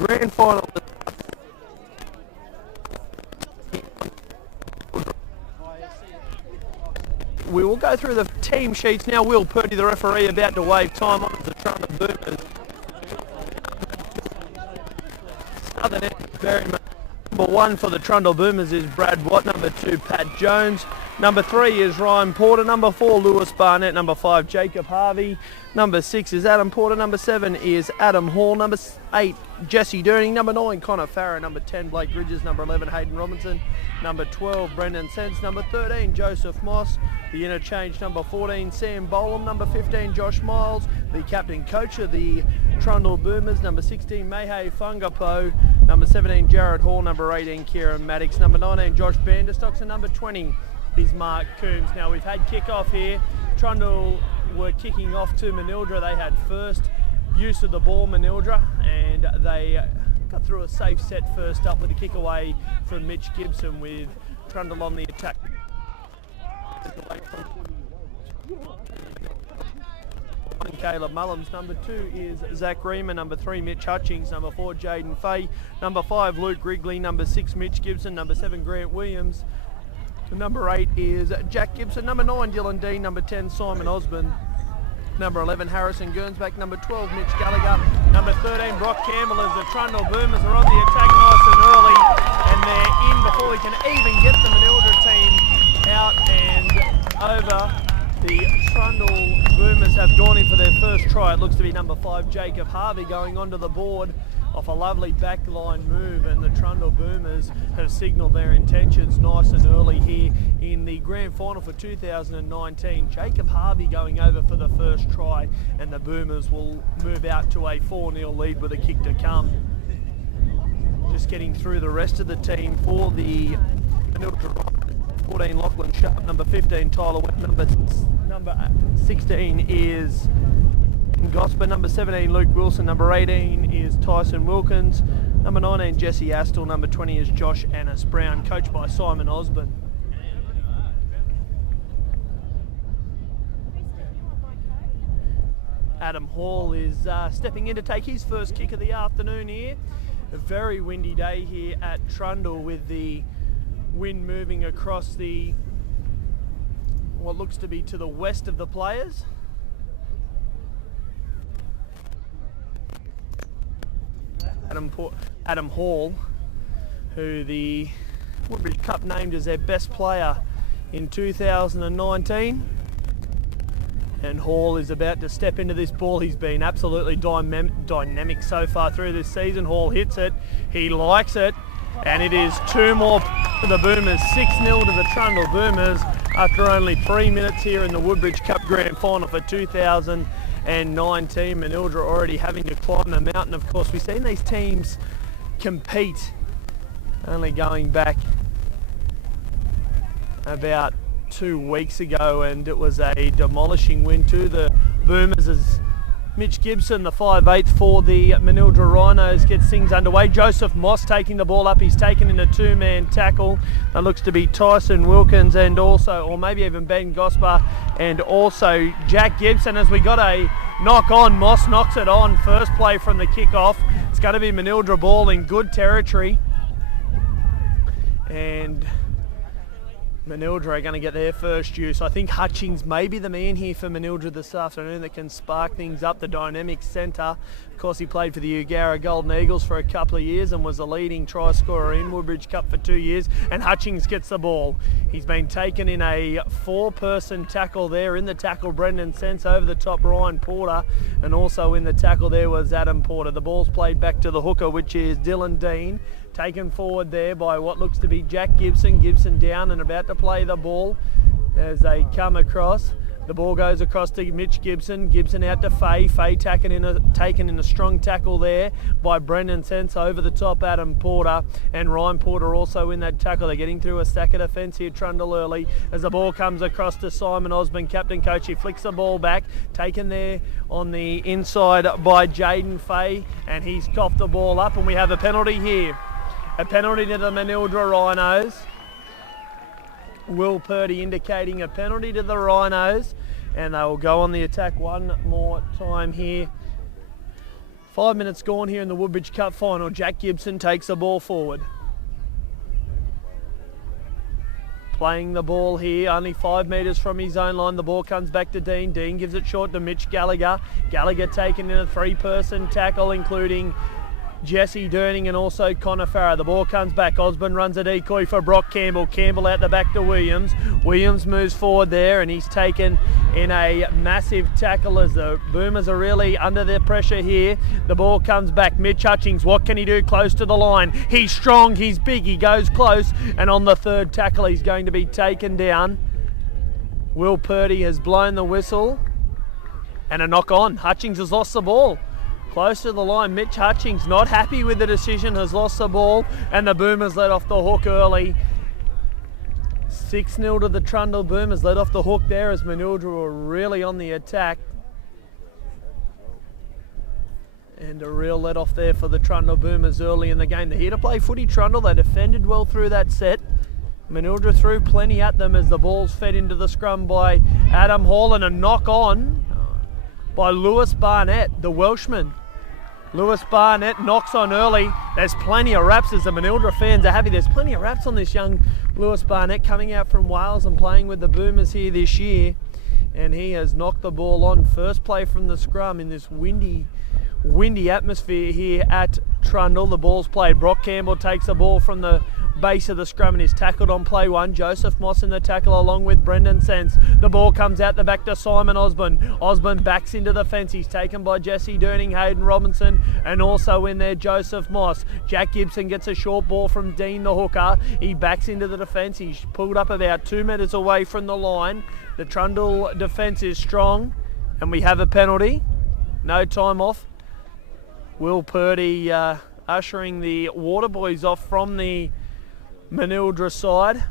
grand final. We will go through the team sheets now. Will Purdy, the referee, about to wave time on the Trundle Boomers. Southern end, very much. Number 1 for the Trundle Boomers is Brad Watt. Number 2, Pat Jones. Number 3 is Ryan Porter. Number 4, Lewis Barnett. Number 5, Jacob Harvey. Number 6 is Adam Porter. Number 7 is Adam Hall. Number 8, Jesse Durning. Number 9, Connor Farrow. Number 10, Blake Bridges. Number 11, Hayden Robinson. Number 12, Brendan Sense. Number 13, Joseph Moss. The interchange, number 14, Sam Bolam. Number 15, Josh Miles. The captain coach of the Trundle Boomers. Number 16, Mehe Fungapo. Number 17, Jared Hall. Number 18, Kieran Maddox. Number 19, Josh Vanderstocks. And number 20 is Mark Coombs. Now we've had kick-off here. Trundle were kicking off to Manildra. They had first use of the ball, Manildra, and they got through a safe set first up with a kick away from Mitch Gibson with Trundle on the attack. Caleb Mullins. Number 2 is Zach Reamer. Number 3, Mitch Hutchings. Number 4, Jaden Fay. Number 5, Luke Wrigley. Number 6, Mitch Gibson. Number 7, Grant Williams. Number 8 is Jack Gibson. Number 9, Dylan Dean. Number 10, Simon Osborne. Number 11, Harrison Gernsback. Number 12, Mitch Gallagher. Number 13, Brock Campbell, as the Trundle Boomers are on the attack nice and early, and they're in before we can even get the Manildra team out and over. The Trundle Boomers have gone in for their first try. It looks to be number 5, Jacob Harvey, going onto the board off a lovely backline move, and the Trundle Boomers have signalled their intentions nice and early here in the grand final for 2019. Jacob Harvey going over for the first try, and the Boomers will move out to a 4-0 lead with a kick to come. Just getting through the rest of the team for the Manildra. 14, Lachlan Sharp. Number 15, Tyler Webb. Number 16 is Gosper. Number 17, Luke Wilson. Number 18 is Tyson Wilkins. Number 19, Jesse Astle. Number 20 is Josh Annis Brown, coached by Simon Osborne. Adam Hall is stepping in to take his first kick of the afternoon here. A very windy day here at Trundle, with the wind moving across the what looks to be to the west of the players. Adam Hall, who the Woodbridge Cup named as their best player in 2019. And Hall is about to step into this ball. He's been absolutely dynamic so far through this season. Hall hits it, he likes it, and it is 2 more for the Boomers. 6-0 to the Trundle Boomers after only 3 minutes here in the Woodbridge Cup Grand Final for 2019. Manildra already having to climb the mountain. Of course, we've seen these teams compete only going back about 2 weeks ago, and it was a demolishing win to the Boomers as Mitch Gibson, the 5'8" for the Manildra Rhinos, gets things underway. Joseph Moss taking the ball up. He's taken in a 2-man tackle. That looks to be Tyson Wilkins and also, or maybe even Ben Gosper, and also Jack Gibson. As we got a knock on, Moss knocks it on. First play from the kickoff. It's going to be Manildra ball in good territory. And Manildra are going to get their first use. I think Hutchings may be the man here for Manildra this afternoon that can spark things up, the dynamic centre. Of course, he played for the Ugara Golden Eagles for a couple of years and was a leading try scorer in Woodbridge Cup for 2 years. And Hutchings gets the ball. He's been taken in a 4-person tackle there. In the tackle, Brendan Sense over the top, Ryan Porter. And also in the tackle there was Adam Porter. The ball's played back to the hooker, which is Dylan Dean. Taken forward there by what looks to be Jack Gibson. Gibson down and about to play the ball as they come across. The ball goes across to Mitch Gibson. Gibson out to Fay. Fay taken in a strong tackle there by Brendan Sense over the top, Adam Porter. And Ryan Porter also in that tackle. They're getting through a stack of defence here, Trundle early. As the ball comes across to Simon Osborne, captain coach. He flicks the ball back. Taken there on the inside by Jaden Fay. And he's coughed the ball up, and we have a penalty here. A penalty to the Manildra Rhinos. Will Purdy indicating a penalty to the Rhinos, and they will go on the attack one more time here 5 minutes gone here in the Woodbridge Cup final. Jack Gibson takes the ball forward. Playing the ball here, only 5 metres from his own line. The ball comes back to Dean. Dean gives it short to Mitch Gallagher. Gallagher taken in a 3-person tackle, including Jesse Durning and also Connor Farah. The ball comes back. Osborne runs a decoy for Brock Campbell. Campbell out the back to Williams. Williams moves forward there and he's taken in a massive tackle as the Boomers are really under their pressure here. The ball comes back. Mitch Hutchings, what can he do close to the line? He's strong, he's big, he goes close, and on the third tackle he's going to be taken down. Will Purdy has blown the whistle and a knock on. Hutchings has lost the ball. Close to the line, Mitch Hutchings not happy with the decision, has lost the ball, and the Boomers let off the hook early. 6-0 to the Trundle Boomers, let off the hook there as Manildra were really on the attack. And a real let off there for the Trundle Boomers early in the game. They're here to play footy, Trundle. They defended well through that set. Manildra threw plenty at them as the ball's fed into the scrum by Adam Hall, and a knock on by Lewis Barnett, the Welshman. Lewis Barnett knocks on early. There's plenty of raps as the Manildra fans are happy. There's plenty of raps on this young Lewis Barnett coming out from Wales and playing with the Boomers here this year. And he has knocked the ball on. First play from the scrum in this windy atmosphere here at Trundle. The ball's played. Brock Campbell takes the ball from the base of the scrum and is tackled on play one. Joseph Moss in the tackle along with Brendan Sense. The ball comes out the back to Simon Osborne. Osborne backs into the fence. He's taken by Jesse Durning, Hayden Robinson, and also in there Joseph Moss. Jack Gibson gets a short ball from Dean the hooker. He backs into the defence. He's pulled up about 2 metres away from the line. The Trundle defence is strong and we have a penalty. No time off. Will Purdy ushering the Waterboys off from the Manildra side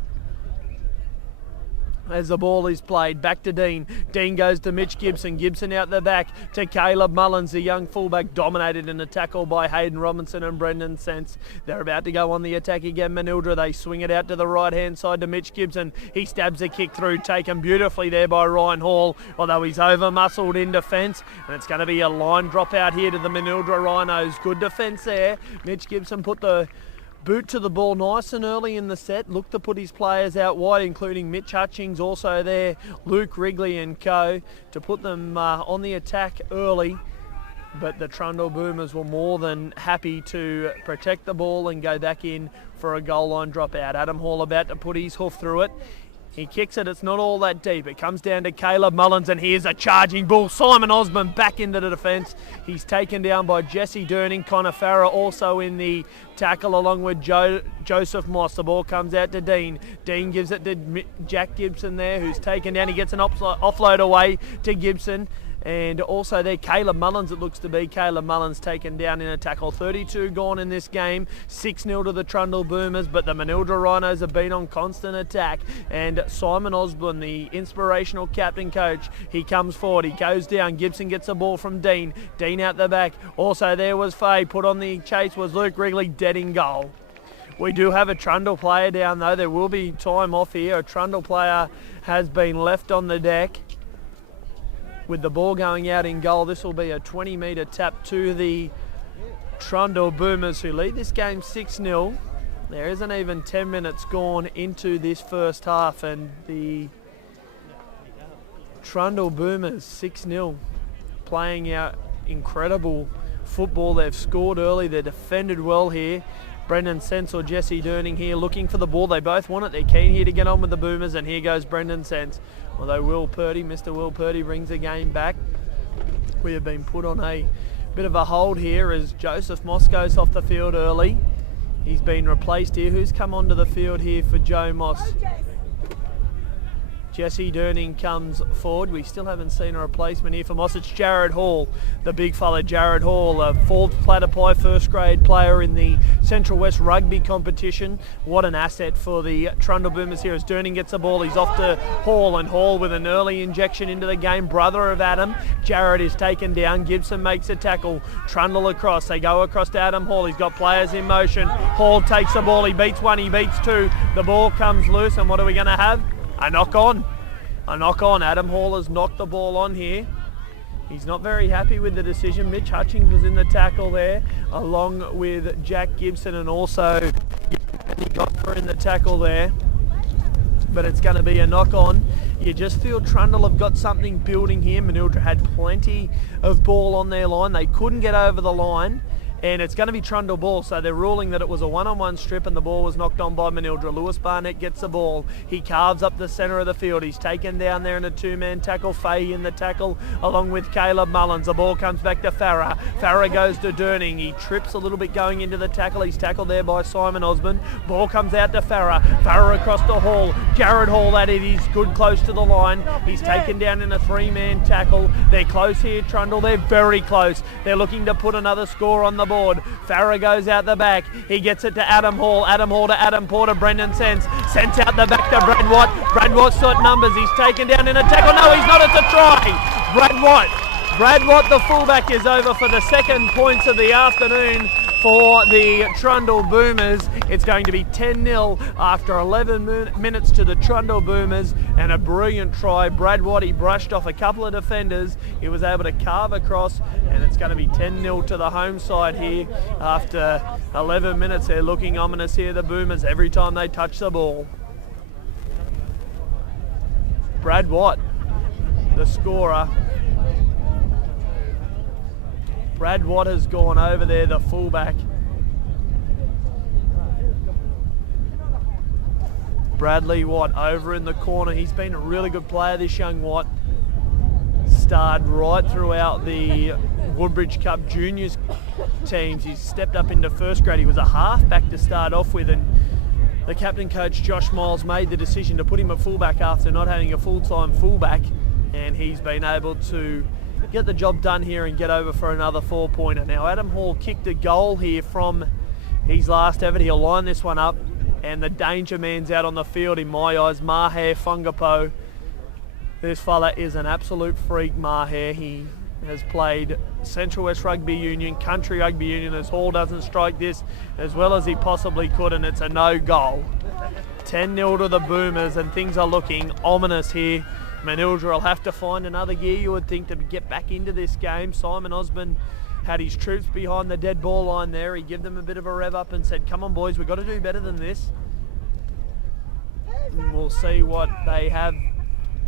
as the ball is played. Back to Dean. Dean goes to Mitch Gibson. Gibson out the back to Caleb Mullins, the young fullback, dominated in a tackle by Hayden Robinson and Brendan Sense. They're about to go on the attack again, Manildra. They swing it out to the right-hand side to Mitch Gibson. He stabs a kick through, taken beautifully there by Ryan Hall, although he's over-muscled in defence. And it's going to be a line drop out here to the Manildra Rhinos. Good defence there. Mitch Gibson put the boot to the ball nice and early in the set. Looked to put his players out wide, including Mitch Hutchings, also there, Luke Wrigley and co, to put them on the attack early. But the Trundle Boomers were more than happy to protect the ball and go back in for a goal line drop out. Adam Hall about to put his hoof through it. He kicks it, it's not all that deep. It comes down to Caleb Mullins, and here's a charging bull. Simon Osborne back into the defence. He's taken down by Jesse Durning. Connor Farah also in the tackle along with Joseph Moss. The ball comes out to Dean. Dean gives it to Jack Gibson there, who's taken down. He gets an offload away to Gibson. And also there, Caleb Mullins, it looks to be. Caleb Mullins taken down in a tackle. 32 gone in this game. 6-0 to the Trundle Boomers, but the Manildra Rhinos have been on constant attack. And Simon Osborne, the inspirational captain coach, he comes forward. He goes down. Gibson gets the ball from Dean. Dean out the back. Also there was Faye. Put on the chase was Luke Wrigley, dead in goal. We do have a Trundle player down though. There will be time off here. A Trundle player has been left on the deck. With the ball going out in goal, this will be a 20-metre tap to the Trundle Boomers, who lead this game 6-0. There isn't even 10 minutes gone into this first half, and the Trundle Boomers 6-0, playing out incredible football. They've scored early, they're defended well here. Brendan Sense or Jesse Durning here looking for the ball. They both want it. They're keen here to get on with the Boomers, and here goes Brendan Sense. Although Will Purdy, Mr. Will Purdy, brings the game back. We have been put on a bit of a hold here as Joseph Moss goes off the field early. He's been replaced here. Who's come onto the field here for Joe Moss? Jesse Durning comes forward. We still haven't seen a replacement here for Moss. It's Jared Hall, the big fella Jared Hall, a fourth Platypi first grade player in the Central West Rugby competition. What an asset for the Trundle Boomers here as Durning gets the ball. He's off to Hall, and Hall with an early injection into the game. Brother of Adam. Jared is taken down. Gibson makes a tackle. Trundle across. They go across to Adam Hall. He's got players in motion. Hall takes the ball. He beats one. He beats two. The ball comes loose, and what are we going to have? A knock on. A knock on. Adam Hall has knocked the ball on here. He's not very happy with the decision. Mitch Hutchings was in the tackle there, along with Jack Gibson, and also Andy Gosper in the tackle there. But it's going to be a knock-on. You just feel Trundle have got something building here. Manildra had plenty of ball on their line. They couldn't get over the line. And it's going to be Trundle ball, so they're ruling that it was a one-on-one strip and the ball was knocked on by Manildra. Lewis Barnett gets the ball. He carves up the centre of the field. He's taken down there in a two-man tackle. Fahey in the tackle along with Caleb Mullins. The ball comes back to Farah. Farah goes to Durning. He trips a little bit going into the tackle. He's tackled there by Simon Osborne. Ball comes out to Farah. Farah across to Hall. Jared Hall at it. He's good close to the line. He's taken down in a three-man tackle. They're close here, Trundle. They're very close. They're looking to put another score on the board. Farah goes out the back. He gets it to Adam Hall. Adam Hall to Adam Porter. Brendan Sense out the back to Brad Watt. Brad Watt's got numbers. He's taken down in a tackle. No, he's not. It's a try. Brad Watt, the fullback, is over for the second points of the afternoon for the Trundle Boomers. It's going to be 10-0 after 11 minutes to the Trundle Boomers, and a brilliant try. Brad Watt, he brushed off a couple of defenders. He was able to carve across, and it's going to be 10-0 to the home side here after 11 minutes. They're looking ominous here, the Boomers, every time they touch the ball. Brad Watt, the scorer. Brad Watt has gone over there, the fullback. Bradley Watt over in the corner. He's been a really good player, this young Watt. Starred right throughout the Woodbridge Cup Juniors teams. He's stepped up into first grade. He was a halfback to start off with, and the captain coach Josh Miles made the decision to put him at fullback after not having a full-time fullback, and he's been able to get the job done here and get over for another 4-pointer. Now Adam Hall kicked a goal here from his last effort. He'll line this one up, and the danger man's out on the field in my eyes, Maher Fungapo. This fella is an absolute freak, Maher. He has played Central West Rugby Union, Country Rugby Union, as Hall doesn't strike this as well as he possibly could, and it's a no goal. 10-0 to the Boomers, and things are looking ominous here. Manildra will have to find another gear, you would think, to get back into this game. Simon Osborne had his troops behind the dead ball line there. He gave them a bit of a rev up and said, come on boys, we've got to do better than this. And we'll see what they have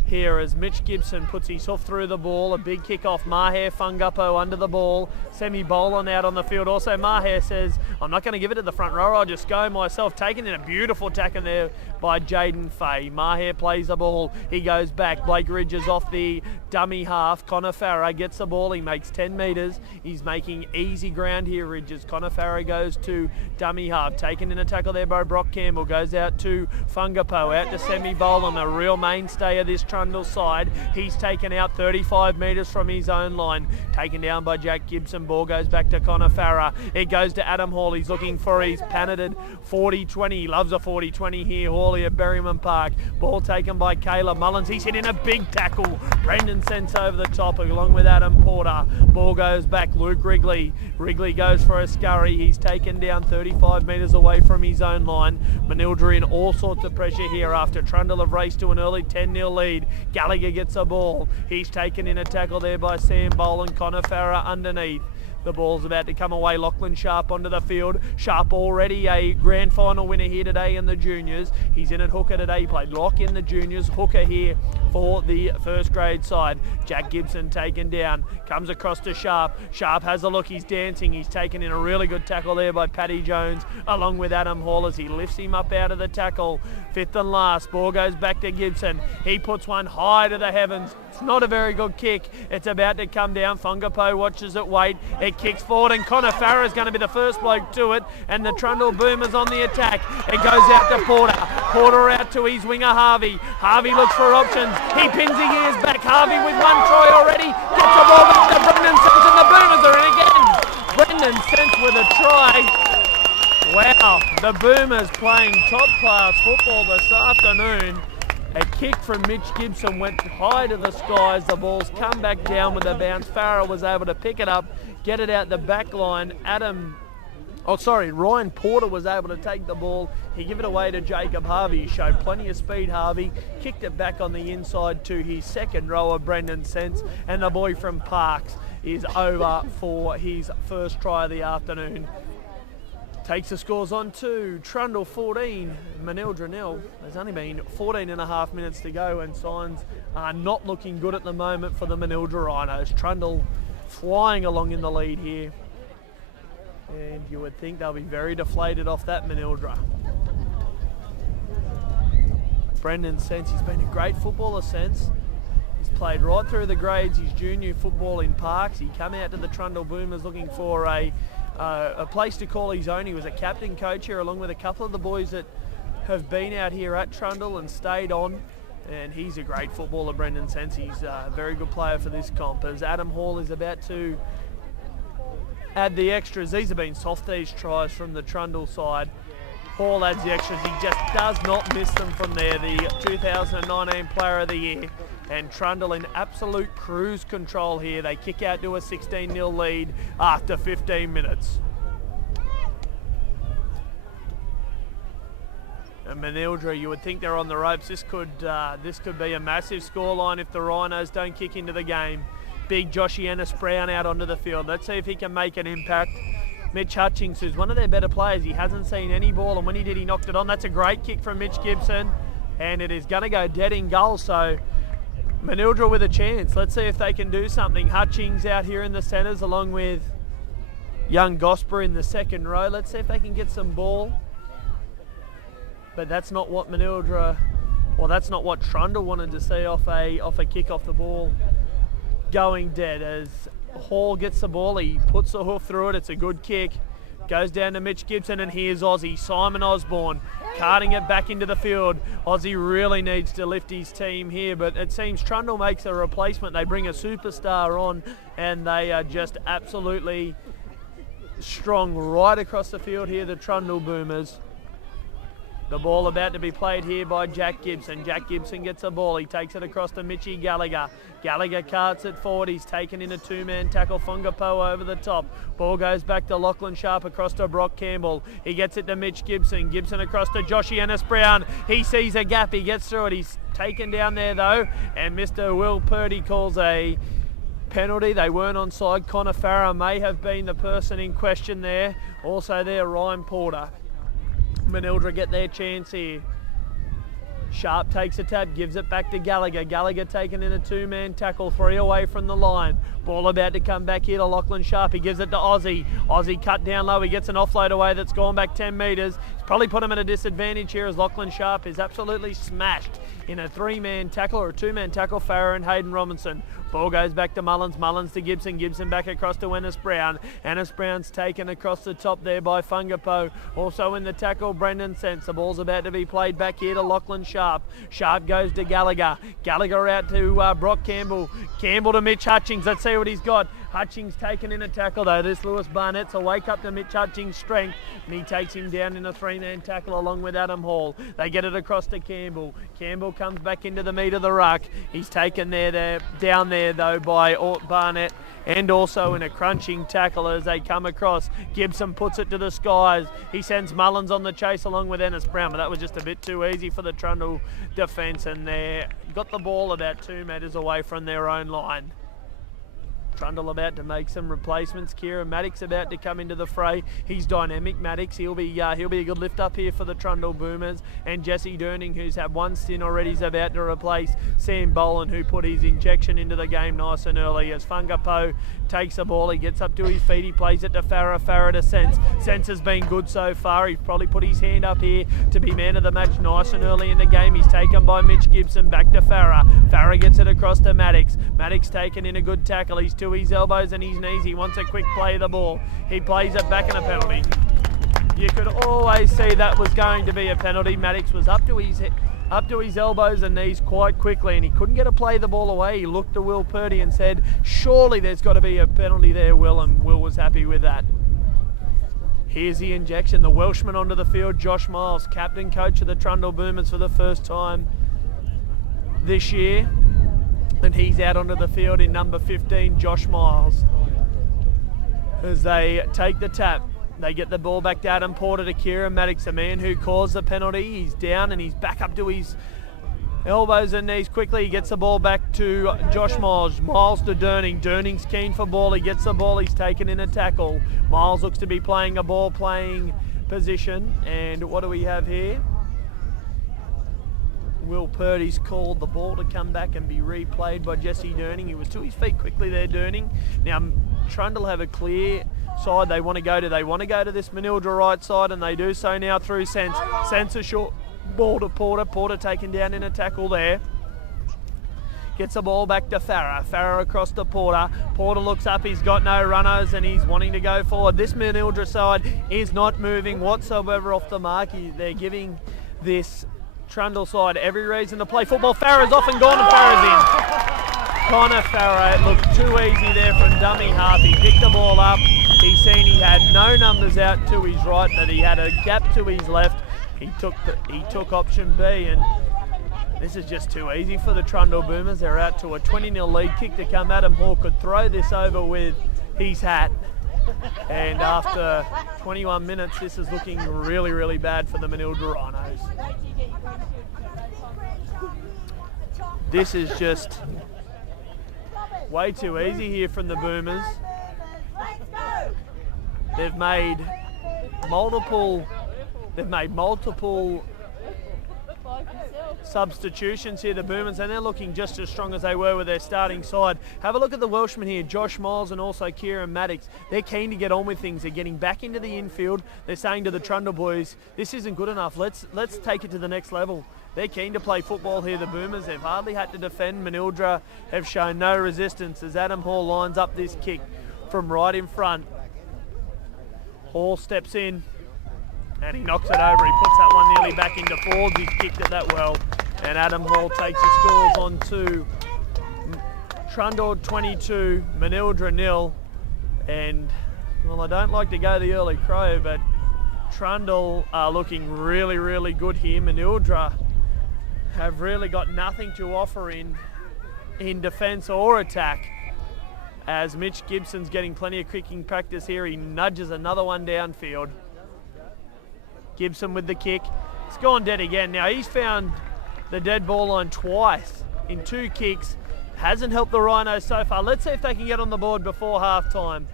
here as Mitch Gibson puts his hoof through the ball. A big kick off. Maher Fungapo under the ball. Semi Boland out on the field. Also Maher says, I'm not going to give it to the front row, I'll just go myself. Taken in a beautiful tackle there by Jaden Fahey. Maher plays the ball. He goes back. Blake Ridges off the dummy half. Connor Farah gets the ball. He makes 10 metres. He's making easy ground here, Ridges. Connor Farah goes to dummy half. Taken in a tackle there by Brock Campbell. Goes out to Fungapo. Out to Semi Boland, a real mainstay of this Trundle side. He's taken out 35 metres from his own line. Taken down by Jack Gibson. Ball goes back to Connor Farah. It goes to Adam Hall. He's looking for his patented 40-20. He loves a 40-20 here. Hawley at Berryman Park. Ball taken by Caleb Mullins. He's hit in a big tackle. Brendan Sense over the top along with Adam Porter. Ball goes back. Luke Wrigley. Wrigley goes for a scurry. He's taken down 35 metres away from his own line. Manildra in all sorts of pressure here after Trundle have raced to an early 10-0 lead. Gallagher gets a ball. He's taken in a tackle there by Sam Boland. Connor Farah underneath. The ball's about to come away. Lachlan Sharp onto the field. Sharp already a grand final winner here today in the juniors. He's in at hooker today. He played lock in the juniors. Hooker here for the first grade side. Jack Gibson taken down. Comes across to Sharp. Sharp has a look. He's dancing. He's taken in a really good tackle there by Paddy Jones along with Adam Hall as he lifts him up out of the tackle. Fifth and last. Ball goes back to Gibson. He puts one high to the heavens. It's not a very good kick. It's about to come down. Fungapo watches it wait. It kicks forward, and Connor Farah is going to be the first bloke to it, and the Trundle Boomers on the attack. It goes out to Porter. Porter out to his winger Harvey. Harvey looks for options. He pins his ears back. Harvey with one try already. Gets the ball back to Brendan Sense, and the Boomers are in again. Brendan Sense with a try. Wow, the Boomers playing top-class football this afternoon. A kick from Mitch Gibson went high to the skies. The ball's come back down with a bounce. Farah was able to pick it up, get it out the back line. Adam Oh, sorry, Ryan Porter was able to take the ball. He gave it away to Jacob Harvey. He showed plenty of speed, Harvey. Kicked it back on the inside to his second rower, Brendan Sense. And the boy from Parks is over for his first try of the afternoon. Takes the scores on to Trundle 14, Manildra 0. There's only been 14 and a half minutes to go, and signs are not looking good at the moment for the Manildra Rhinos. Trundle flying along in the lead here. And you would think they'll be very deflated off that Manildra. Brendan Sense, he's been a great footballer, Sense. He's played right through the grades, his junior football in Parks. He came out to the Trundle Boomers looking for a place to call his own. He was a captain coach here along with a couple of the boys that have been out here at Trundle and stayed on. And he's a great footballer, Brendan Sense. He's a very good player for this comp. As Adam Hall is about to add the extras. These have been softies tries from the Trundle side. Hall adds the extras. He just does not miss them from there. The 2019 Player of the Year. And Trundle in absolute cruise control here. They kick out to a 16-0 lead after 15 minutes. And Manildra, you would think they're on the ropes. This could be a massive scoreline if the Rhinos don't kick into the game. Big Joshy Ennis-Brown out onto the field. Let's see if he can make an impact. Mitch Hutchings, who's one of their better players, he hasn't seen any ball, and when he did, he knocked it on. That's a great kick from Mitch Gibson, and it is going to go dead in goal, so Manildra with a chance. Let's see if they can do something. Hutchings out here in the centres along with young Gosper in the second row. Let's see if they can get some ball. But that's not what Manildra, well, that's not what Trundle wanted to see off a kick off the ball. Going dead as Hall gets the ball. He puts the hoof through it. It's a good kick. Goes down to Mitch Gibson, and here's Aussie. Simon Osborne carting it back into the field. Aussie really needs to lift his team here, but it seems Trundle makes a replacement. They bring a superstar on, and they are just absolutely strong right across the field here, the Trundle Boomers. The ball about to be played here by Jack Gibson. Jack Gibson gets the ball. He takes it across to Mitchy Gallagher. Gallagher carts it forward. He's taken in a two-man tackle. Fungapo over the top. Ball goes back to Lachlan Sharp across to Brock Campbell. He gets it to Mitch Gibson. Gibson across to Joshy Ennis-Brown. He sees a gap. He gets through it. He's taken down there though. And Mr. Will Purdy calls a penalty. They weren't onside. Connor Farah may have been the person in question there. Also there, Ryan Porter. Manildra get their chance here. Sharp takes a tap, gives it back to Gallagher. Gallagher taken in a two-man tackle, 3 away from the line. Ball about to come back here to Lachlan Sharp. He gives it to Aussie. Aussie cut down low. He gets an offload away that's gone back 10 metres. He's probably put him at a disadvantage here as Lachlan Sharp is absolutely smashed in a 3-man tackle or a 2-man tackle. Farah and Hayden Robinson. Ball goes back to Mullins. Mullins to Gibson. Gibson back across to Ennis-Brown. Ennis-Brown's taken across the top there by Fungapo. Also in the tackle, Brendan Sense. The ball's about to be played back here to Lachlan Sharp. Sharp goes to Gallagher. Gallagher out to Brock Campbell. Campbell to Mitch Hutchings. Let's see what he's got. Hutchings taken in a tackle though. This Lewis Barnett's a wake up to Mitch Hutchings' strength, and he takes him down in a 3-man tackle along with Adam Hall. They get it across to Campbell. Campbell comes back into the meat of the ruck. He's taken down there though by Barnett, and also in a crunching tackle as they come across. Gibson puts it to the skies. He sends Mullins on the chase along with Ennis-Brown, but that was just a bit too easy for the Trundle defence, and they got the ball about 2 metres away from their own line. Trundle about to make some replacements. Kieran Maddox about to come into the fray. He's dynamic, Maddox. He'll be a good lift up here for the Trundle Boomers. And Jesse Durning, who's had one stint already, is about to replace Sam Boland, who put his injection into the game nice and early. As Fungapo takes the ball, he gets up to his feet. He plays it to Farah. Farah to Sense. Sense has been good so far. He's probably put his hand up here to be man of the match nice and early in the game. He's taken by Mitch Gibson. Back to Farah. Farah gets it across to Maddox. Maddox taken in a good tackle. He's to his elbows and his knees. He wants a quick play of the ball. He plays it back in a penalty. You could always see that was going to be a penalty. Maddox was up to his elbows and knees quite quickly, and he couldn't get a play the ball away. He looked to Will Purdy and said, surely there's got to be a penalty there, Will, and Will was happy with that. Here's the injection. The Welshman onto the field, Josh Miles, captain coach of the Trundle Boomers for the first time this year. And he's out onto the field in number 15, Josh Miles. As they take the tap, They get the ball back to Adam Porter to Kieran Maddox, the man who caused the penalty. He's down and he's back up to his elbows and knees quickly. He gets the ball back to Josh Miles. Miles to Durning. Durning's keen for ball. He gets the ball. He's taken in a tackle. Miles looks to be playing a ball playing position. And what do we have here? Will Purdy's called the ball to come back and be replayed by Jesse Durning. He was to his feet quickly there, Durning. Now, Trundle have a clear side they want to go to. They want to go to this Manildra right side, and they do so now through Sense. Sense a short ball to Porter. Porter taken down in a tackle there. Gets the ball back to Farah. Farah across to Porter. Porter looks up. He's got no runners and he's wanting to go forward. This Manildra side is not moving whatsoever off the mark. They're giving this Trundle side every reason to play football. Farah's off and gone and Farah's in. Connor Farah, it looked too easy there from dummy half. He picked the ball up. He's seen he had no numbers out to his right, but he had a gap to his left. He took option B, and this is just too easy for the Trundle Boomers. They're out to a 20-0 lead. Kick to come. Adam Hall could throw this over with his hat. And after 21 minutes, this is looking really, really bad for the Manildra Rhinos. This is just way too easy here from the Boomers. They've made multiple substitutions here, the Boomers, and they're looking just as strong as they were with their starting side. Have a look at the Welshmen here, Josh Miles and also Kieran Maddox. They're keen to get on with things. They're getting back into the infield. They're saying to the Trundle boys, this isn't good enough. Let's take it to the next level. They're keen to play football here, the Boomers. They've hardly had to defend. Manildra have shown no resistance as Adam Hall lines up this kick from right in front. Hall steps in and he knocks it over. He puts that one nearly back into forwards. He's kicked it that well. And Adam Hall takes the scores on to Trundle 22, Manildra 0. And, well, I don't like to go the early crow, but Trundle are looking really, really good here. Manildra have really got nothing to offer in defence or attack. As Mitch Gibson's getting plenty of kicking practice here, he nudges another one downfield. Gibson with the kick. It's gone dead again. Now he's found the dead ball line twice in 2 kicks. Hasn't helped the Rhinos so far. Let's see if they can get on the board before half time.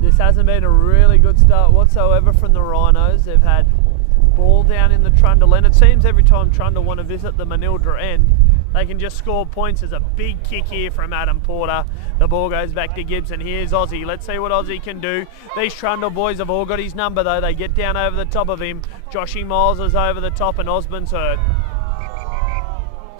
This hasn't been a really good start whatsoever from the Rhinos. They've had ball down in the Trundle end. It seems every time Trundle want to visit the Manildra end, they can just score points. There's a big kick here from Adam Porter. The ball goes back to Gibson. Here's Aussie. Let's see what Aussie can do. These Trundle boys have all got his number though. They get down over the top of him. Joshy Miles is over the top and Osborne's hurt.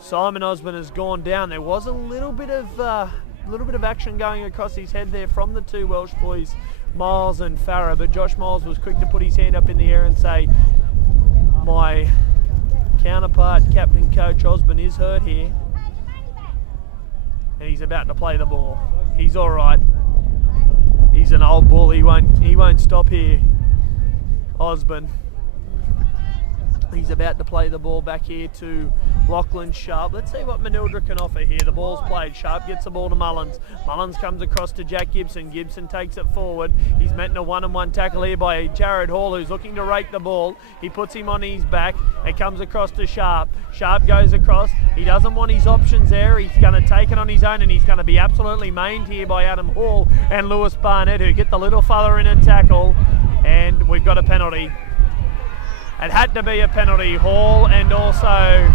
Simon Osborne has gone down. There was a little bit of action going across his head there from the 2 Welsh boys, Miles and Farah, but Josh Miles was quick to put his hand up in the air and say, my counterpart, Captain Coach Osborne, is hurt here. And he's about to play the ball. He's all right. He's an old bull. He won't stop here, Osborne. He's about to play the ball back here to Lachlan Sharp. Let's see what Manildra can offer here. The ball's played. Sharp gets the ball to Mullins. Mullins comes across to Jack Gibson. Gibson takes it forward. He's met in a 1-on-1 tackle here by Jared Hall, who's looking to rake the ball. He puts him on his back. It comes across to Sharp. Sharp goes across. He doesn't want his options there. He's going to take it on his own, and he's going to be absolutely mained here by Adam Hall and Lewis Barnett, who get the little fella in a tackle. And we've got a penalty. It had to be a penalty. Hall and also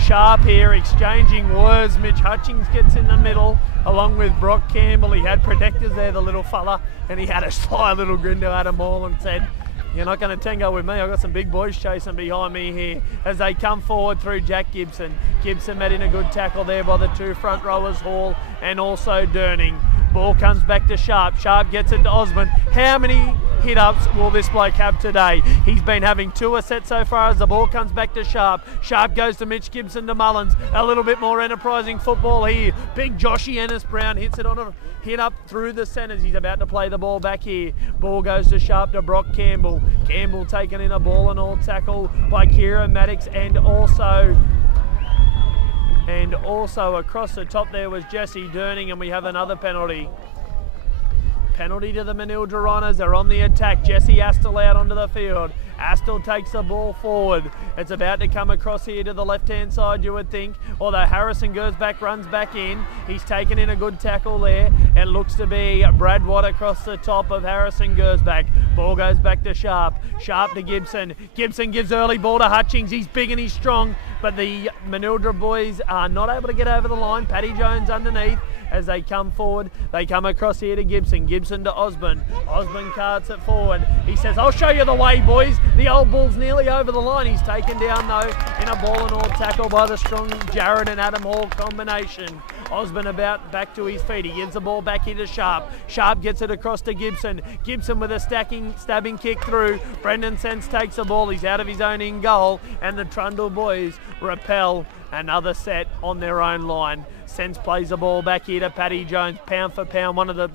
Sharp here exchanging words. Mitch Hutchings gets in the middle along with Brock Campbell. He had protectors there, the little fella, and he had a sly little grin to Adam Hall and said, you're not going to tango with me. I've got some big boys chasing behind me here as they come forward through Jack Gibson. Gibson met in a good tackle there by the 2 front rowers, Hall and also Durning. Ball comes back to Sharp. Sharp gets it to Osborne. How many hit-ups will this bloke have today? He's been having 2 a set so far as the ball comes back to Sharp. Sharp goes to Mitch Gibson to Mullins. A little bit more enterprising football here. Big Joshy Ennis-Brown hits it on a hit-up through the centres. He's about to play the ball back here. Ball goes to Sharp to Brock Campbell. Campbell taken in a ball and all tackle by Kieran Maddox and also And also across the top there was Jesse Durning, and we have another penalty. Penalty to the Manildra Rhinos. They're on the attack. Jesse Astle out onto the field. Astle takes the ball forward. It's about to come across here to the left-hand side, you would think. Although Harrison Gersbach runs back in. He's taken in a good tackle there. It looks to be Brad Watt across the top of Harrison Gersbach. Ball goes back to Sharp. Sharp to Gibson. Gibson gives early ball to Hutchings. He's big and he's strong, but the Manildra boys are not able to get over the line. Paddy Jones underneath as they come forward. They come across here to Gibson. Gibson to Osborne. Osborne carts it forward. He says, I'll show you the way, boys. The old bull's nearly over the line. He's taken down, though, in a ball and all tackle by the strong Jared and Adam Hall combination. Osborne about back to his feet. He gives the ball back here to Sharp. Sharp gets it across to Gibson. Gibson with a stabbing kick through. Brendan Sense takes the ball. He's out of his own in goal. And the Trundle boys repel another set on their own line. Sense plays the ball back here to Paddy Jones. Pound for pound, one of the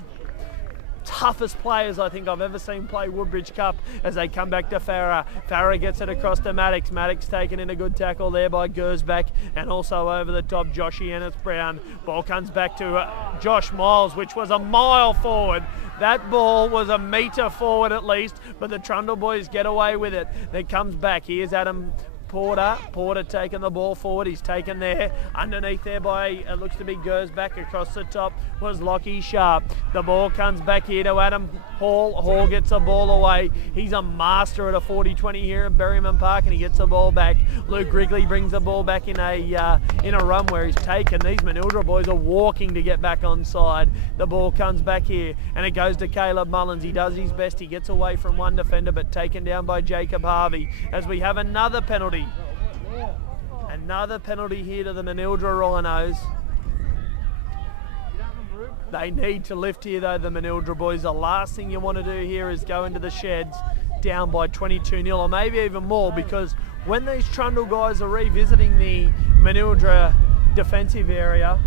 toughest players I think I've ever seen play Woodbridge Cup as they come back to Farah. Farah gets it across to Maddox. Maddox taken in a good tackle there by Gersbach, and also over the top Joshy Ennis-Brown. Ball comes back to Josh Miles, which was a mile forward. That ball was a metre forward at least, but the Trundle boys get away with it. It comes back. Here's Adam Porter taking the ball forward. He's taken there. Underneath there by, it looks to be Gersbach. Across the top was Lockie Sharp. The ball comes back here to Adam Hall. Hall gets the ball away. He's a master at a 40-20 here at Berryman Park, and he gets the ball back. Luke Wrigley brings the ball back in a run where he's taken. These Manildra boys are walking to get back onside. The ball comes back here, and it goes to Caleb Mullins. He does his best. He gets away from one defender, but taken down by Jacob Harvey as we have another penalty. Another penalty here to the Manildra Rhinos. They need to lift here though, the Manildra boys. The last thing you want to do here is go into the sheds down by 22-0 or maybe even more, because when these Trundle guys are revisiting the Manildra defensive area,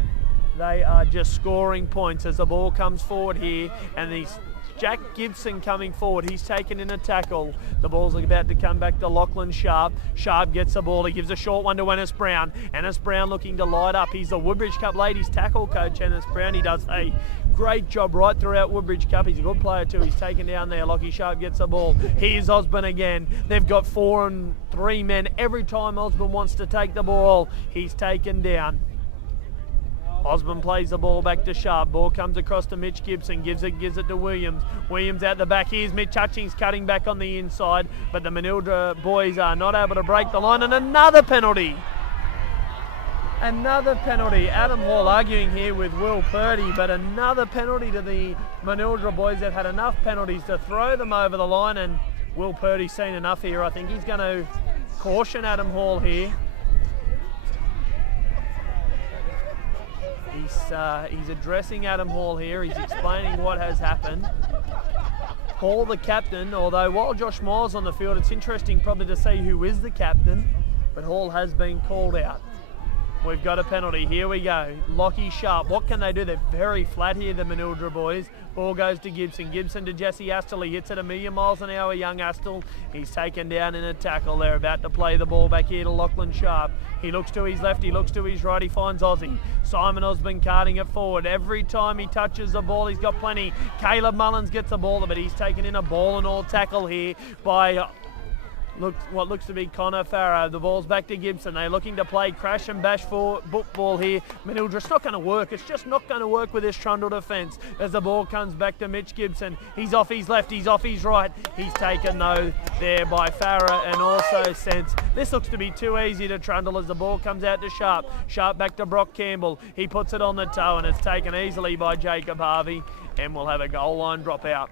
they are just scoring points as the ball comes forward here, and these Jack Gibson coming forward. He's taken in a tackle. The ball's about to come back to Lachlan Sharp. Sharp gets the ball. He gives a short one to Ennis Brown. Ennis Brown looking to light up. He's the Woodbridge Cup ladies tackle coach, Ennis Brown. He does a great job right throughout Woodbridge Cup. He's a good player too. He's taken down there. Lockie Sharp gets the ball. Here's Osborne again. They've got 4 and 3 men. Every time Osborne wants to take the ball, he's taken down. Osborne plays the ball back to Sharp. Ball comes across to Mitch Gibson. Gives it to Williams. Williams out the back. Here's Mitch Hutchings cutting back on the inside, but the Manildra boys are not able to break the line, and another penalty. Another penalty. Adam Hall arguing here with Will Purdy, but another penalty to the Manildra boys. They've had enough penalties to throw them over the line, and Will Purdy's seen enough here. I think he's going to caution Adam Hall here. He's addressing Adam Hall here. He's explaining what has happened. Hall, the captain, although while Josh Miles on the field, it's interesting probably to see who is the captain, but Hall has been called out. We've got a penalty. Here we go. Lockie Sharp. What can they do? They're very flat here, the Manildra boys. Ball goes to Gibson. Gibson to Jesse Astle. He hits it 1,000,000 miles an hour, young Astle. He's taken down in a tackle. They're about to play the ball back here to Lachlan Sharp. He looks to his left. He looks to his right. He finds Aussie. Simon Osborne carting it forward. Every time he touches the ball, he's got plenty. Caleb Mullins gets the ball, but he's taken in a ball and all tackle here by what looks to be Connor Farrow. The ball's back to Gibson. They're looking to play crash and bash for football here. Manildra, it's not going to work. It's just not going to work with this Trundle defence as the ball comes back to Mitch Gibson. He's off his left. He's off his right. He's taken, though, there by Farrow and also Sense. This looks to be too easy to Trundle as the ball comes out to Sharp. Sharp back to Brock Campbell. He puts it on the toe and it's taken easily by Jacob Harvey, and we'll have a goal line drop out.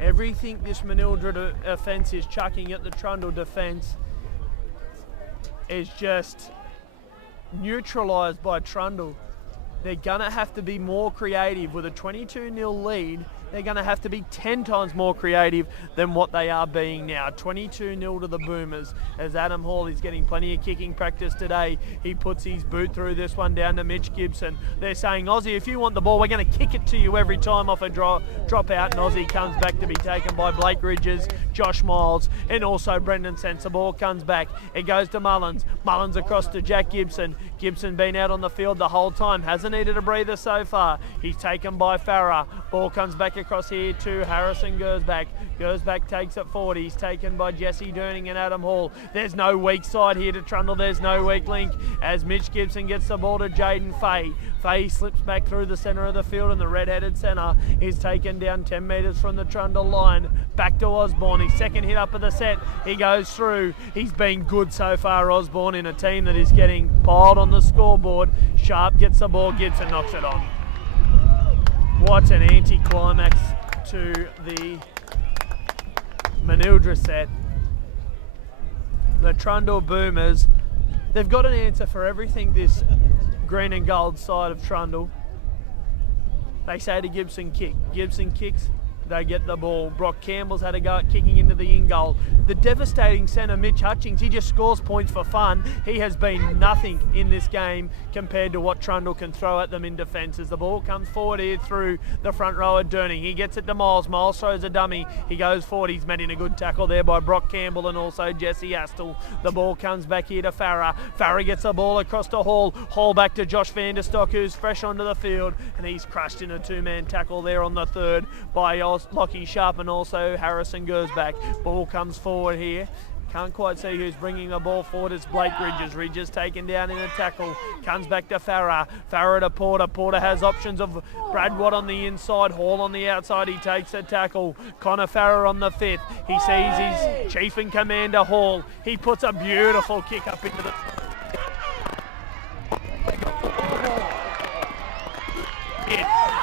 Everything this Manildra offence is chucking at the Trundle defence is just neutralised by Trundle. They're going to have to be more creative with a 22-0 lead. they're going to have to be 10 times more creative than what they are being now. 22-0 to the Boomers as Adam Hall is getting plenty of kicking practice today. He puts his boot through this one down to Mitch Gibson. They're saying, Aussie, if you want the ball, we're going to kick it to you every time off a drop out, and Aussie comes back to be taken by Blake Ridges, Josh Miles, and also Brendan Sense. Ball comes back. It goes to Mullins. Mullins across to Jack Gibson. Gibson been out on the field the whole time. Hasn't needed a breather so far. He's taken by Farah. Ball comes back across here to Harrison Gersbach. Gersbach takes it forward. He's taken by Jesse Durning and Adam Hall. There's no weak side here to Trundle. There's no weak link as Mitch Gibson gets the ball to Jaden Fay. Fay slips back through the centre of the field, and the red-headed centre is taken down 10 metres from the Trundle line. Back to Osborne. His second hit up of the set. He goes through. He's been good so far, Osborne, in a team that is getting piled on the scoreboard. Sharp gets the ball. Gibson knocks it on. What an anti-climax to the Manildra set. The Trundle Boomers, they've got an answer for everything, this green and gold side of Trundle. They say to Gibson, kick. Gibson kicks, they get the ball. Brock Campbell's had a go at kicking into the in-goal. The devastating centre, Mitch Hutchings, he just scores points for fun. He has been nothing in this game compared to what Trundle can throw at them in defence. As the ball comes forward here through the front row of Durning. He gets it to Miles. Miles throws a dummy. He goes forward. He's met in a good tackle there by Brock Campbell and also Jesse Astle. The ball comes back here to Farah. Farah gets the ball across to Hall. Hall back to Josh Vanderstock, who's fresh onto the field, and he's crushed in a two-man tackle there on the third by Lockie Sharp and also Harrison Gersbach. Ball comes forward here. Can't quite see who's bringing the ball forward. It's Blake Ridges. Ridges taken down in a tackle. Comes back to Farah. Farah to Porter. Porter has options of Brad Watt on the inside. Hall on the outside. He takes a tackle. Connor Farah on the fifth. He sees his chief and commander Hall. He puts a beautiful kick up into the...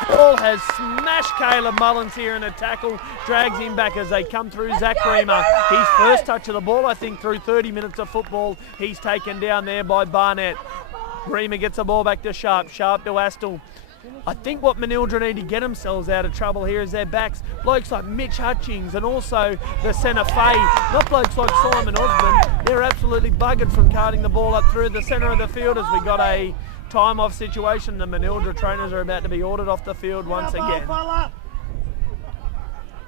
Hall has smashed Caleb Mullins here in a tackle, drags him back as they come through Zach Reamer. His first touch of the ball, I think, through 30 minutes of football. He's taken down there by Barnett. Reamer gets the ball back to Sharp. Sharp to Astle. I think what Manildra need to get themselves out of trouble here is their backs. Blokes like Mitch Hutchings and also the centre Fay. Not blokes like Simon Osborne. They're absolutely buggered from carting the ball up through the centre of the field as we got a time-off situation. The Manildra trainers are about to be ordered off the field once again.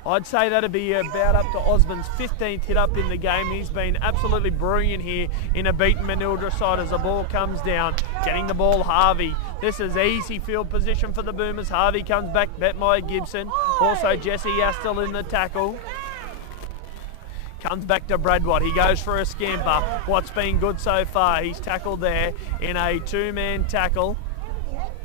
I'd say that'd be about up to Osborne's 15th hit up in the game. He's been absolutely brilliant here in a beaten Manildra side as the ball comes down. Getting the ball, Harvey. This is easy field position for the Boomers. Harvey comes back, Betmeyer Gibson. Also Jesse Astle in the tackle. Comes back to Brad Watt. He goes for a scamper. Watt's been good so far. He's tackled there in a two-man tackle.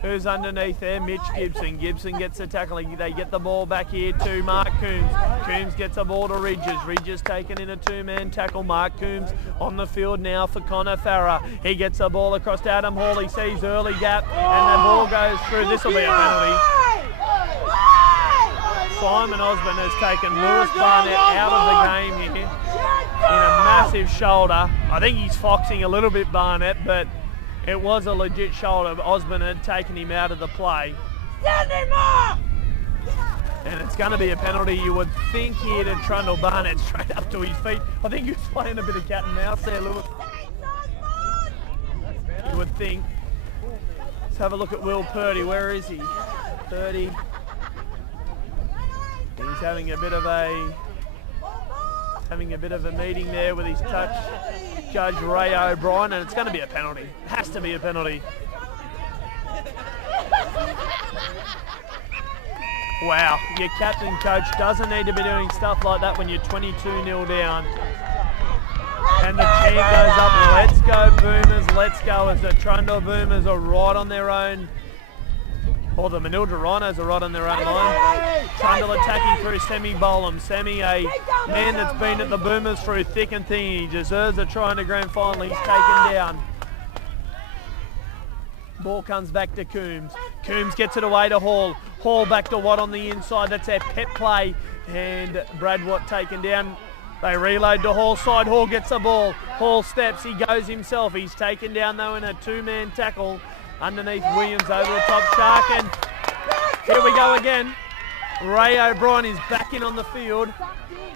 Who's underneath there? Mitch Gibson. Gibson gets the tackle. They get the ball back here to Mark Coombs. Coombs gets the ball to Ridges. Ridges taken in a two-man tackle. Mark Coombs on the field now for Connor Farah. He gets the ball across to Adam Hall. He sees early gap and the ball goes through. This will be a penalty. Simon Osborne has taken Lewis Barnett out of the game here in a massive shoulder. I think he's foxing a little bit, Barnett, but it was a legit shoulder. Osborne had taken him out of the play. And it's going to be a penalty, you would think, here to Trundle. Barnett straight up to his feet. I think he was playing a bit of cat and mouse there, Lewis. You would think. Let's have a look at Will Purdy. Where is he? Purdy. He's having a bit of a meeting there with his touch judge Ray O'Brien, and it's going to be a penalty. It has to be a penalty. Wow, your captain coach doesn't need to be doing stuff like that when you're 22-0 down. And the chant goes up, let's go Boomers, let's go, as the Trundle Boomers are right on their own. Or the Manildra Rhinos are right on their own line. Trundle attacking through Semi Bolam. Semi, a man that's been at the Boomers through thick and thin. He deserves a try in the grand final. He's taken down. Ball comes back to Coombs. Coombs gets it away to Hall. Hall back to Watt on the inside. That's their pet play. And Brad Watt taken down. They reload to Hall's side. Hall gets the ball. Hall steps. He goes himself. He's taken down though in a two-man tackle. Underneath Williams over the top, Shark, and here we go again. Ray O'Brien is back in on the field.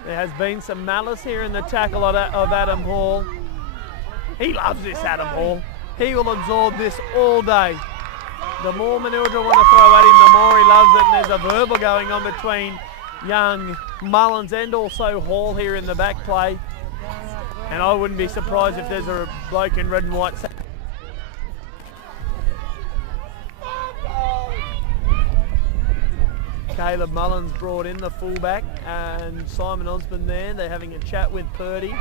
There has been some malice here in the tackle of Adam Hall. He loves this, Adam Hall. He will absorb this all day. The more Manildra want to throw at him, the more he loves it. And there's a verbal going on between young Mullins and also Hall here in the back play. And I wouldn't be surprised if there's a bloke in red and white. Caleb Mullins brought in the fullback and Simon Osborne there. They're having a chat with Purdy.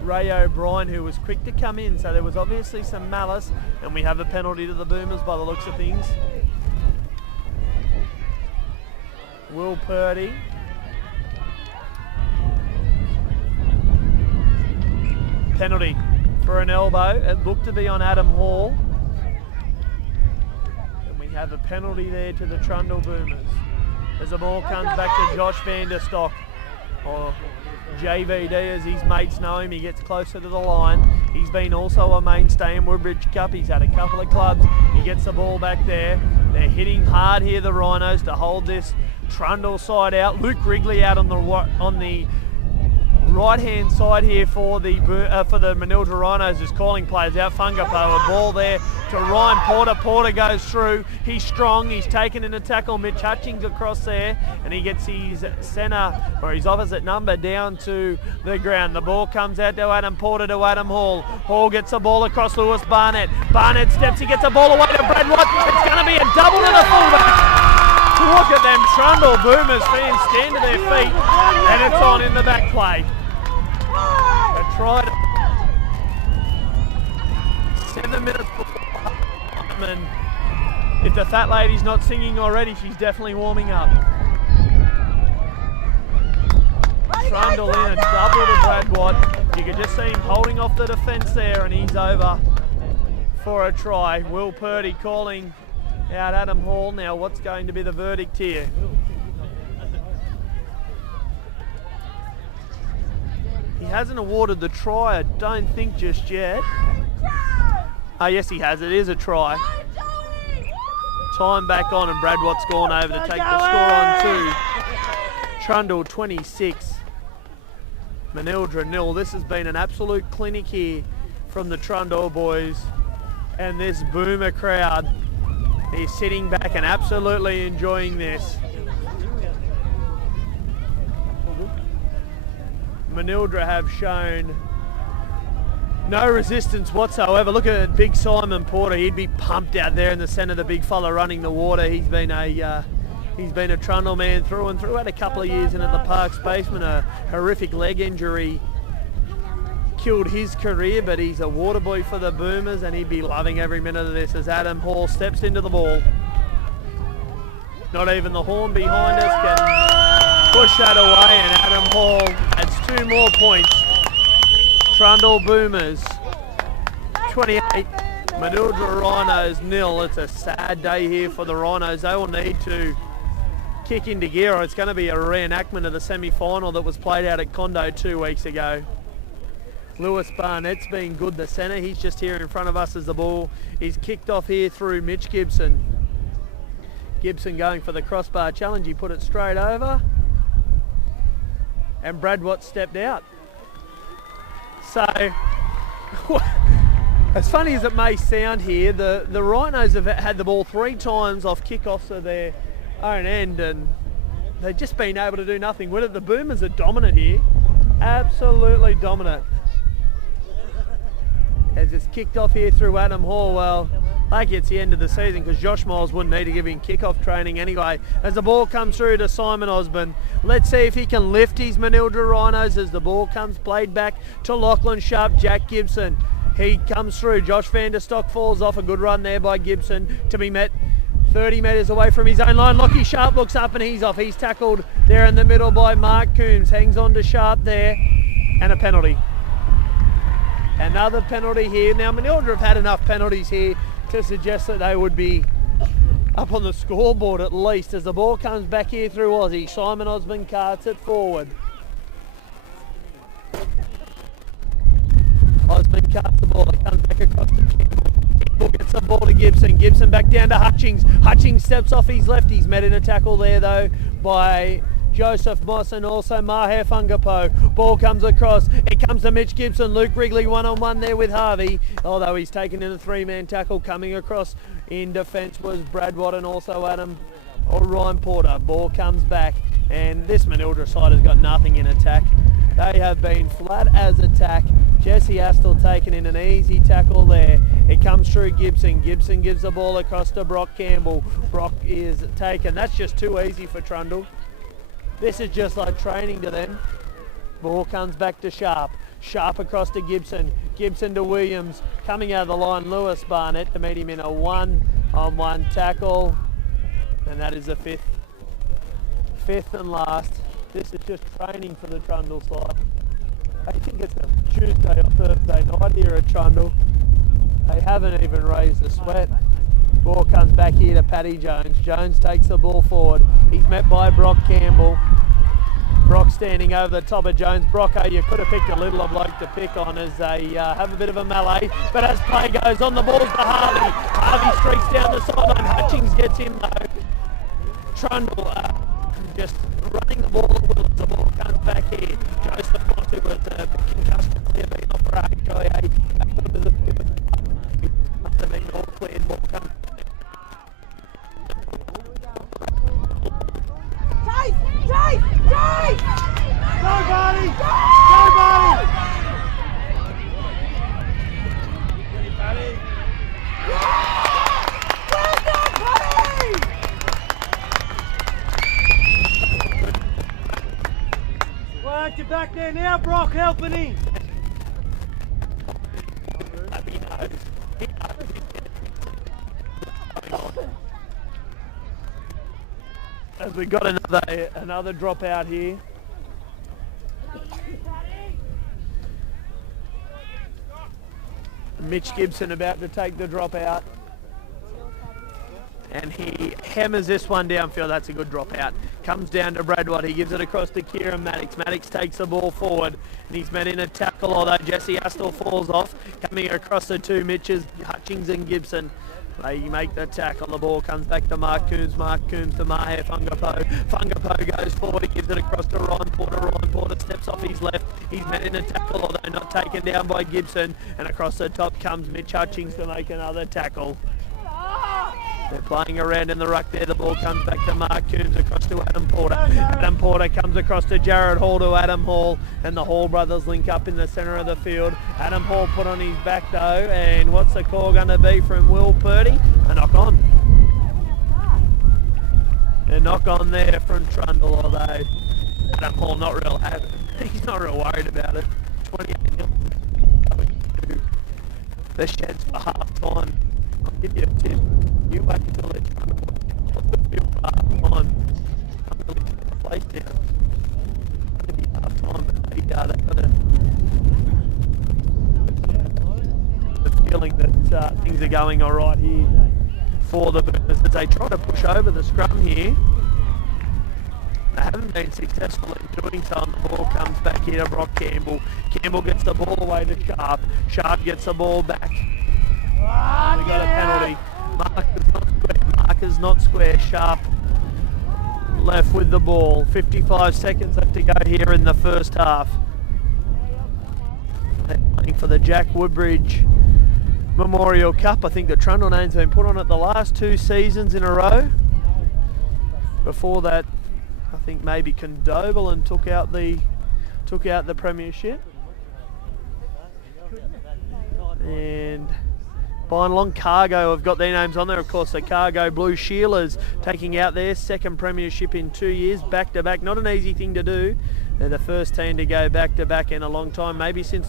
Ray O'Brien, who was quick to come in, so there was obviously some malice, and we have a penalty to the Boomers by the looks of things. Will Purdy. Penalty for an elbow. It looked to be on Adam Hall. And we have a penalty there to the Trundle Boomers. As the ball comes back to Josh Vanderstock, or JVD as his mates know him. He gets closer to the line. He's been also a mainstay in Woodbridge Cup. He's had a couple of clubs. He gets the ball back there. They're hitting hard here, the Rhinos, to hold this Trundle side out. Luke Wrigley out on the right-hand side here for the Manildra Rhinos is calling players out. Fungapo, a ball there to Ryan Porter. Porter goes through. He's strong. He's taken in a tackle. Mitch Hutchings across there, and he gets his centre, or his opposite number, down to the ground. The ball comes out to Adam Porter to Adam Hall. Hall gets the ball across Lewis Barnett. Barnett steps. He gets the ball away to Brad Watt. It's going to be a double to the fullback. Look at them Trundle Boomers fans stand to their feet, and it's on in the back play. A try 7 minutes before half-time, and if the fat lady's not singing already, she's definitely warming up. Trundle in a double to Brad Watt. You can just see him holding off the defence there, and he's over for a try. Will Purdy calling out Adam Hall. Now what's going to be the verdict here? He hasn't awarded the try, I don't think, just yet. Oh yes he has, it is a try. Time back on and Brad Watt's gone over to take the score on 2. Trundle 26, Manildra 0. This has been an absolute clinic here from the Trundle boys, and this Boomer crowd is sitting back and absolutely enjoying this. Manildra have shown no resistance whatsoever. Look at big Simon Porter. He'd be pumped out there in the centre, the big fella running the water. He's been a Trundle man through and through. Had a couple of years in at the Parks basement. A horrific leg injury killed his career, but he's a water boy for the Boomers, and he'd be loving every minute of this as Adam Hall steps into the ball. Not even the horn behind us can push that away, and Adam Hall adds 2 more points. Trundle Boomers 28, Manildra Rhinos 0. It's a sad day here for the Rhinos. They will need to kick into gear, or it's going to be a reenactment of the semi-final that was played out at Condo 2 weeks ago. Lewis Barnett's been good, the centre. He's just here in front of us as the ball is kicked off here through Mitch Gibson. Gibson going for the crossbar challenge. He put it straight over. And Brad Watt stepped out. So, as funny as it may sound here, the Rhinos have had the ball 3 times off kickoffs of their own end, and they've just been able to do nothing with it. The Boomers are dominant here. Absolutely dominant. As it's kicked off here through Adam Hall. Well, I think it's the end of the season because Josh Miles wouldn't need to give him kickoff training anyway. As the ball comes through to Simon Osborne, let's see if he can lift his Manildra Rhinos as the ball comes played back to Lachlan Sharp, Jack Gibson. He comes through. Josh Vanderstock falls off. A good run there by Gibson to be met 30 metres away from his own line. Lockie Sharp looks up and he's off. He's tackled there in the middle by Mark Coombs. Hangs on to Sharp there, and a penalty. Another penalty here. Now Manildra have had enough penalties here to suggest that they would be up on the scoreboard at least. As the ball comes back here through Aussie, Simon Osborne carts it forward. Osborne carts the ball. It comes back across to Campbell. Gets the ball to Gibson. Gibson back down to Hutchings. Hutchings steps off his left. He's met in a tackle there though by Joseph Moss and also Maher Fungapo. Ball comes across. It comes to Mitch Gibson. Luke Wrigley one-on-one there with Harvey. Although he's taken in a three-man tackle. Coming across in defence was Brad Watt and also Ryan Porter. Ball comes back. And this Manildra side has got nothing in attack. They have been flat as attack. Jesse Astle taking in an easy tackle there. It comes through Gibson. Gibson gives the ball across to Brock Campbell. Brock is taken. That's just too easy for Trundle. This is just like training to them. Ball comes back to Sharp. Sharp across to Gibson. Gibson to Williams. Coming out of the line, Lewis Barnett to meet him in a one-on-one tackle. And that is the fifth and last. This is just training for the Trundle side. I think it's a Tuesday or Thursday night here at Trundle. They haven't even raised a sweat. Ball comes back here to Paddy Jones. Jones takes the ball forward. He's met by Brock Campbell. Brock standing over the top of Jones. Brocco, you could have picked a littler bloke to pick on as they have a bit of a melee. But as play goes on, the ball's to Harvey. Harvey streaks down the sideline. Hutchings gets him though. Trundle just running the ball at will as the ball comes back here. Joseph Moss, who was a concussion player, being off for HIA. Must have been all cleared. Ball comes back. Chase! Go, buddy! Work you back there now, Brock, helping him. As we got another drop out here. Mitch Gibson about to take the drop out. And he hammers this one downfield. That's a good drop out. Comes down to Brad Watt. He gives it across to Kieran Maddox. Maddox takes the ball forward. And he's met in a tackle, although Jesse Astle falls off. Coming across the two Mitches, Hutchings and Gibson. They make the tackle. The ball comes back to Mark Coombs. Mark Coombs to Maher Fungapo. Fungapo goes forward. He gives it across to Ryan Porter. Ryan Porter steps off his left. He's met in a tackle, although not taken down by Gibson. And across the top comes Mitch Hutchings to make another tackle. They're playing around in the ruck there. The ball comes back to Mark Coombs across to Adam Porter. Adam Porter comes across to Jared Hall to Adam Hall. And the Hall brothers link up in the centre of the field. Adam Hall put on his back though. And what's the call going to be from Will Purdy? A knock on. A knock on there from Trundle, although Adam Hall not real happy. He's not real worried about it. 28-0. The Sheds for half time. I'll give you a tip. You wait until they're trying to feel for half time. I'm really getting the place down. It's going to be half time, but they've got the feeling that things are going all right here for the Boomers as they try to push over the scrum here. They haven't been successful in doing so, and the ball comes back here to Brock Campbell. Campbell gets the ball away to Sharp. Sharp gets the ball back. We got a penalty. Mark is not square. Sharp left with the ball. 55 seconds left to go here in the first half. They're playing for the Jack Woodbridge Memorial Cup. I think the Trundle name's been put on it the last 2 seasons in a row. Before that, I think maybe Condobolin took out the premiership. And Bynalong Cargo have got their names on there. Of course, the Cargo Blue Sheilers taking out their second premiership in 2 years, back to back. Not an easy thing to do. They're the first team to go back to back in a long time, maybe since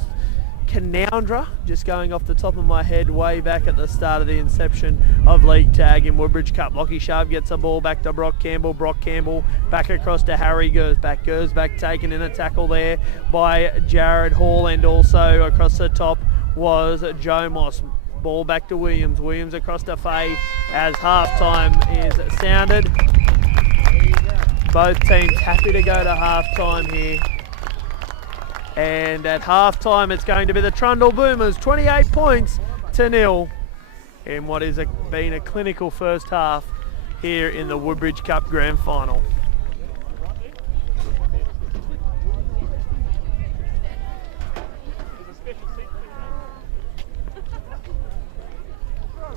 Canowindra, just going off the top of my head, way back at the start of the inception of League Tag in Woodbridge Cup. Lockie Sharp gets the ball back to Brock Campbell. Brock Campbell back across to Harry Gersbach. Gersbach taken in a tackle there by Jared Hall, and also across the top was Joe Moss. Ball back to Williams. Williams across to Fay as half-time is sounded. Both teams happy to go to half-time here. And at half-time, it's going to be the Trundle Boomers 28 points to 0 in what has been a clinical first half here in the Woodbridge Cup Grand Final.